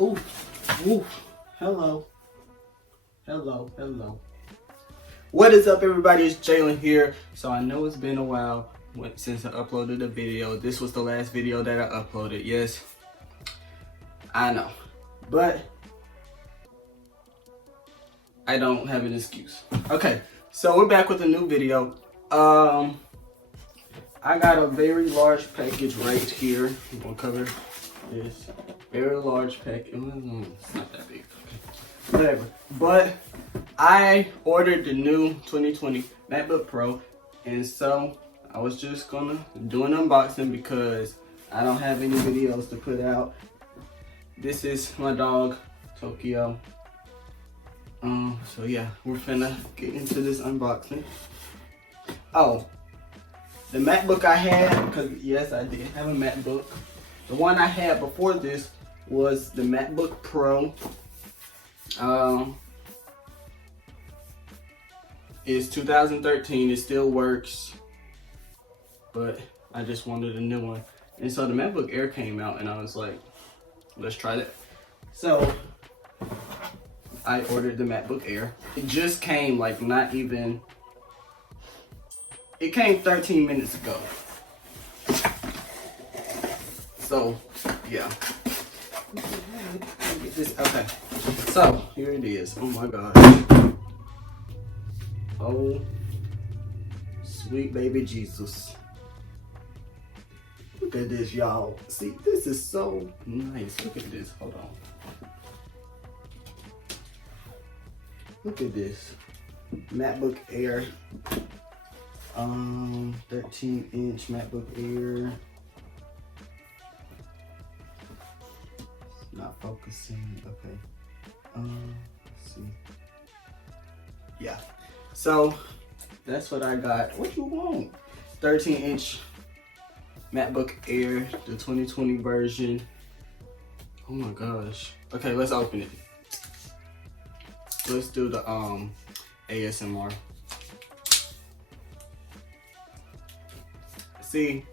Ooh, ooh, hello. What is up, everybody? It's Jalen here. So I know it's been a while since I uploaded a video. This was the last video that I uploaded. Yes, I know, but I don't have an excuse. Okay, so we're back with a new video. I got a very large package right here. I'm gonna cover this very large package. It's not that big. Okay. Whatever. But I ordered the new 2020 MacBook Pro, and so I was just gonna do an unboxing because I don't have any videos to put out. This is my dog, Tokyo. So yeah, we're finna get into this unboxing. Oh, the MacBook I had, because yes, I did have a MacBook. The one I had before this was the MacBook Pro. It's 2013, it still works, but I just wanted a new one. And so the MacBook Air came out and I was like, let's try that. So I ordered the MacBook Air. It just came like not even, it came 13 minutes ago. So yeah. Get this, okay. So here it is. Oh my gosh. Oh, sweet baby Jesus. Look at this, y'all. See, this is so nice. Look at this. Hold on. Look at this. MacBook Air. 13-inch MacBook Air. It's not focusing. Okay. Let's see. Yeah. So that's what I got. What you want? 13-inch MacBook Air, the 2020 version. Oh my gosh. Okay, let's open it. Let's do the ASMR. See,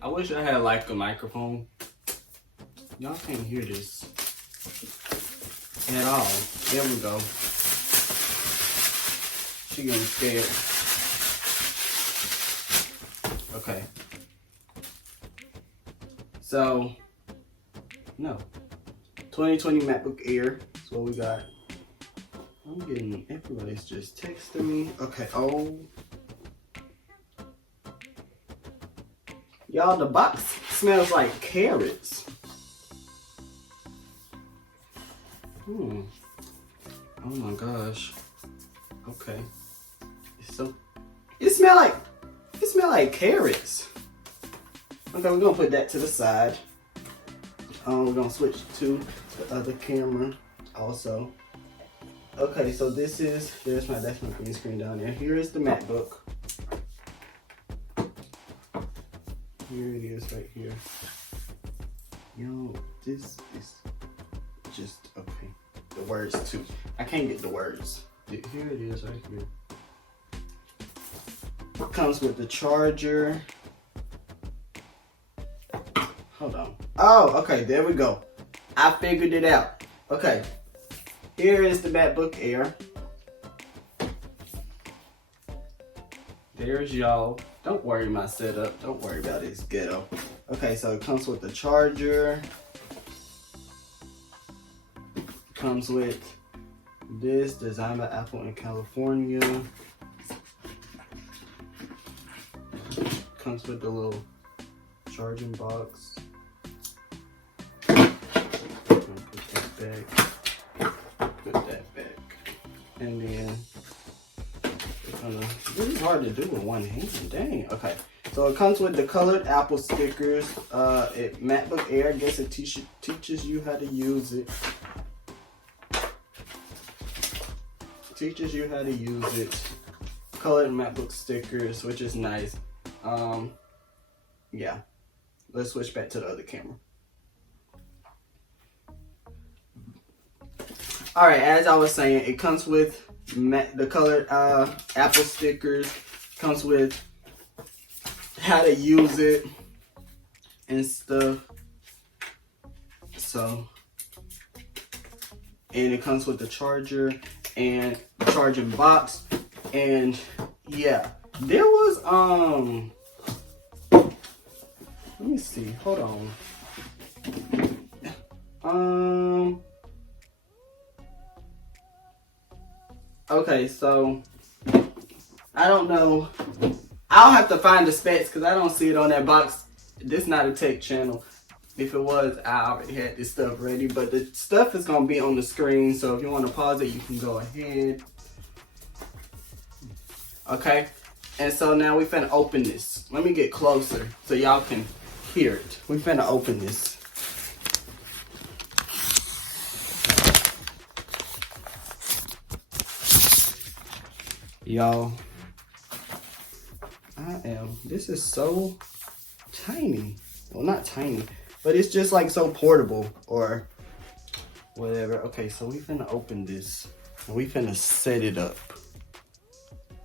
I wish I had like a microphone. Y'all can't hear this at all. There we go. She getting scared. Okay. So, no. 2020 MacBook Air is what we got. I'm getting, everybody's just texting me. Okay, oh. Y'all, the box smells like carrots. Oh my gosh. Okay. So it smell like carrots. Okay, we're gonna put that to the side. We're gonna switch to the other camera also. Okay, so this is, that's my green screen down there. Here is the MacBook. Here it is right here. Yo, this is just, okay. The words too. I can't get the words. Here it is right here. It comes with the charger. Hold on. Oh, okay, there we go. I figured it out. Okay. Here is the MacBook Air. There's y'all. Don't worry my setup. Don't worry about it. It's ghetto. Okay, so it comes with the charger. Comes with this, designed by Apple in California. Comes with the little charging box. Put that back. Put that back. And then this is hard to do with one hand. Dang. Okay. So it comes with the colored Apple stickers. MacBook Air, I guess it teaches you how to use it. Teaches you how to use it. Colored MacBook stickers, which is nice. Yeah. Let's switch back to the other camera. All right, as I was saying, it comes with the colored Apple stickers. Comes with how to use it and stuff. So and it comes with the charger and the charging box. And yeah, there was let me see, hold on. Okay, so I don't know. I'll have to find the specs because I don't see it on that box. This is not a tech channel. If it was, I already had this stuff ready, but the stuff is gonna be on the screen. So if you want to pause it, you can go ahead. Okay, and so now we finna open this. Let me get closer so y'all can hear it. We finna open this. Y'all, this is so tiny. Well, not tiny, but it's just like so portable or whatever. Okay, so we finna open this and we finna set it up.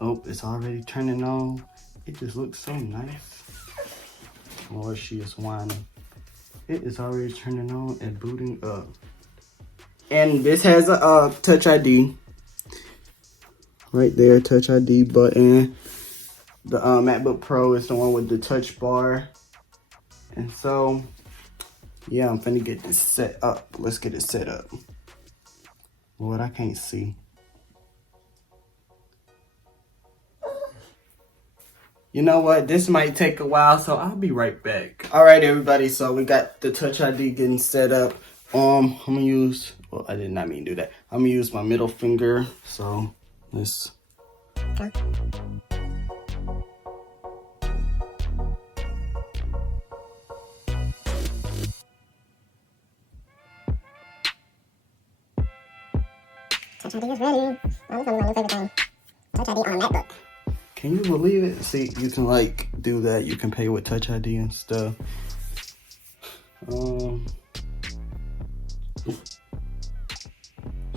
Oh, it's already turning on. It just looks so nice. Lord, she is whining. It is already turning on and booting up. And this has a Touch ID. Right there, Touch ID button. The MacBook Pro is the one with the touch bar. And so, yeah, I'm finna get this set up. Let's get it set up. Lord, I can't see. You know what? This might take a while, so I'll be right back. All right, everybody. So we got the Touch ID getting set up. I'm gonna use. Well, I did not mean to do that. I'm gonna use my middle finger. So let's. Okay. Touch ID is ready. Oh, this is my favorite thing. Touch ID on a MacBook. Can you believe it? See, you can like do that. You can pay with Touch ID and stuff.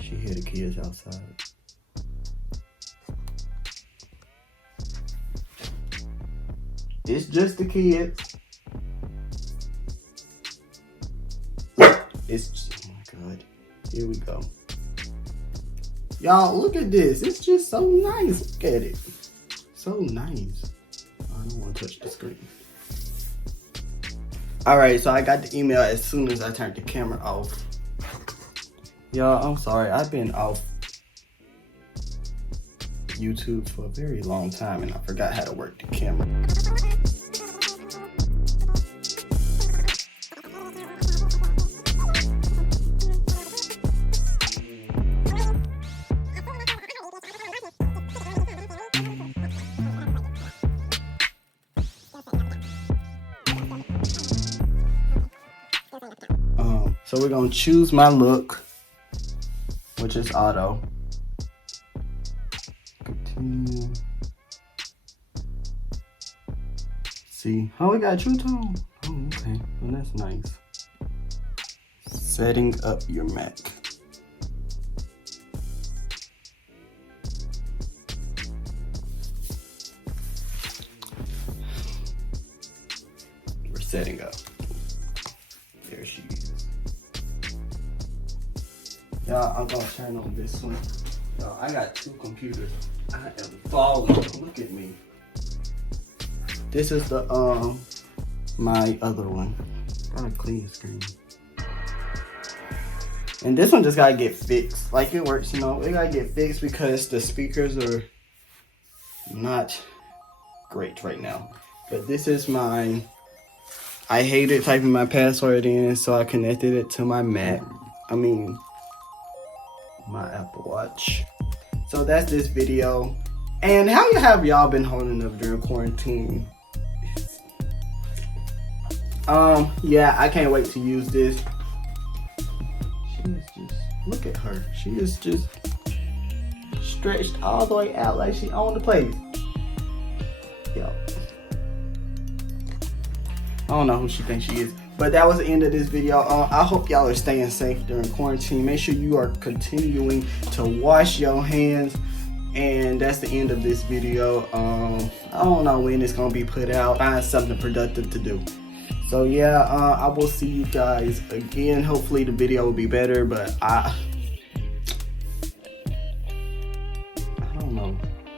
She hear the kids outside. It's just the kids. It's just, oh my God. Here we go. Y'all, look at this. It's just so nice. Look at it. So nice. I don't want to touch the screen. Alright, so I got the email as soon as I turned the camera off. Y'all, I'm sorry. I've been off YouTube for a very long time and I forgot how to work the camera. So we're gonna choose my look, which is auto. Continue. See, oh, we got True Tone. Oh, okay, well that's nice. Setting up your Mac. We're setting up. There she is. Y'all, I'm gonna turn on this one. Y'all, I got two computers. I am falling. Look at me. This is the my other one. Got a clean screen. And this one just gotta get fixed. Like it works, you know. It gotta get fixed because the speakers are not great right now. But this is mine. I hated typing my password in, so I connected it to my Mac. My Apple Watch. So that's this video. And how have y'all been holding up during quarantine? Yeah, I can't wait to use this. She is just, look at her. She is just stretched all the way out like she owned the place. Yo. I don't know who she thinks she is. But that was the end of this video. I hope y'all are staying safe during quarantine. Make sure you are continuing to wash your hands. And that's the end of this video. I don't know when it's gonna be put out. Find something productive to do. So yeah, I will see you guys again. Hopefully the video will be better, but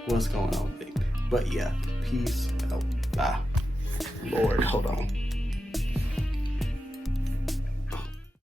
what's going on, Vic. But yeah, peace out. Bye. Lord, hold on.